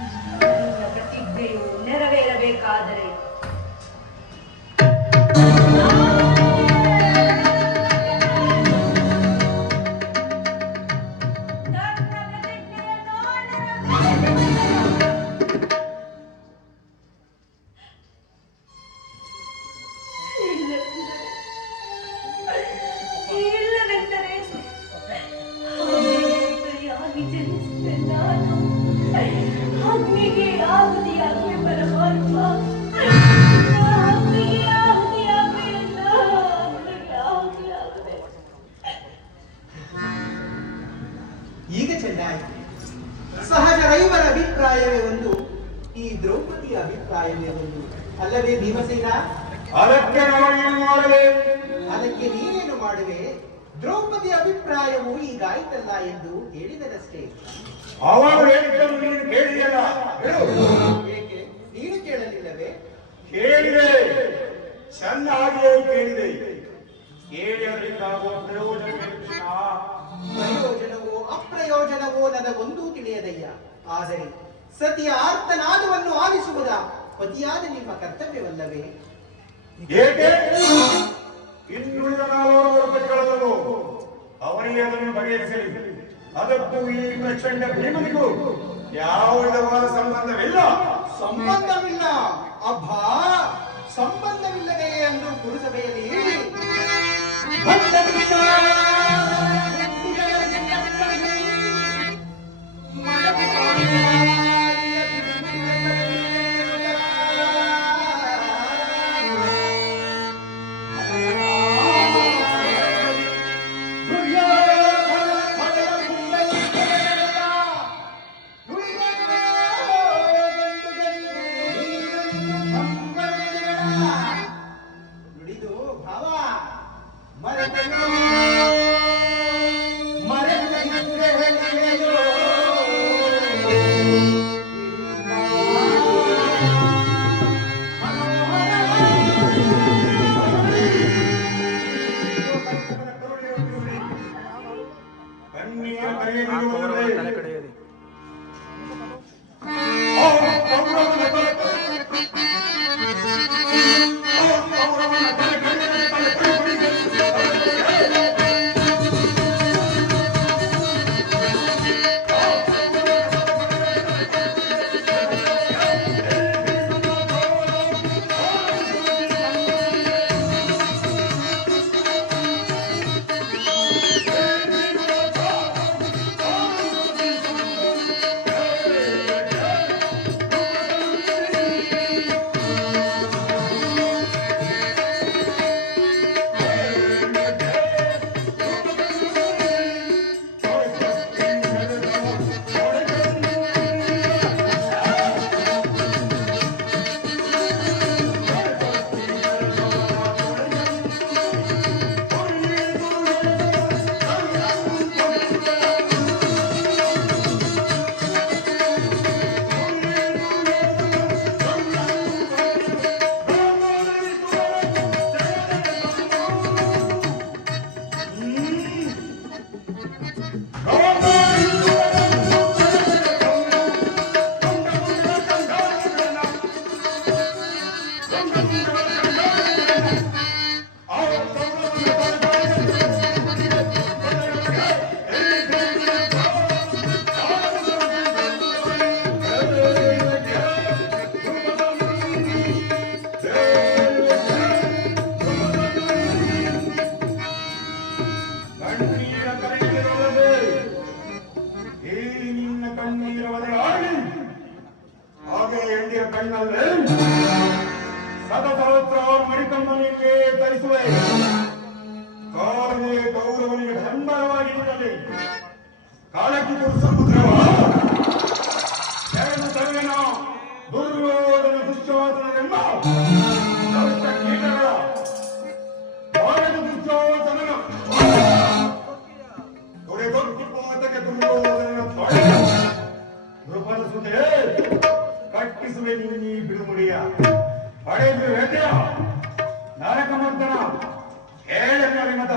ನಿನ್ನ ಪ್ರತಿಜ್ಞೆಯು ನೆರವೇರಬೇಕಾದರೆ ಈಗ ಚೆನ್ನಾಯಿತು. ಸಹಜ ರೈವರ ಅಭಿಪ್ರಾಯವೇ ಒಂದು, ಈ ದ್ರೌಪದಿಯ ಅಭಿಪ್ರಾಯವೇ ಒಂದು, ಅಲ್ಲವೇ ಭೀಮಸೇನ? ಅದಕ್ಕೆ ನೀನೇನು ಮಾಡುವೆ? ದ್ರೌಪದಿಯ ಅಭಿಪ್ರಾಯವು ಈಗಾಯ್ತಲ್ಲ ಎಂದು ಹೇಳಿದನಷ್ಟೇ. ಅವಳು ಹೇಳಿದ್ದನ್ನು ನೀನು ಕೇಳಿದೆಯಲ್ಲ? ಏಕೆ ನೀನು ಕೇಳಲಿಲ್ಲವೇ? ಕೇಳಿದೆ, ಚೆನ್ನಾಗಿಯೇ ಕೇಳಿದೆ. ಕೇಳಿದರಿಂದಾಗುವ ಪ್ರಯೋಜನವೋ ಅಪ್ರಯೋಜನವೋ ನನಗೊಂದೂ ತಿಳಿಯದಯ್ಯ. ಆದರೆ ಸತಿಯ ಆರ್ತನಾದವನ್ನು ಆಲಿಸುವುದ ಪತಿಯಾದ ನಿಮ್ಮ ಕರ್ತವ್ಯವಲ್ಲವೇ? ಏಕೆ ಇನ್ನುಳಿದ 400 ರೂಪಾಯಿಗಳಲ್ಲವೋ ಅವನಿಗೆ ಅದನ್ನು ಬಗೆಹರಿಸಲಿ. ಅದಕ್ಕೂ ಈ ಪ್ರಚಂಡ ಭೀಮನಿಗೂ ಯಾವ ವಿಧವಾದ ಸಂಬಂಧವಿಲ್ಲ. ಸಂಬಂಧವಿಲ್ಲ? ಅಬ್ಬಾ, ಸಂಬಂಧವಿಲ್ಲದೆ ಎಂದು ಪುರಸಭೆಯಲ್ಲಿ ಹೇಳಿ ಕಟ್ಟಿಸುವೆ ನೀ ಬಿಡುಮುಡಿಯ ಪಡೆದು ವೇದ್ಯ ನರಕಮರ್ದನ ಹೇಳನ್ನ ಮತ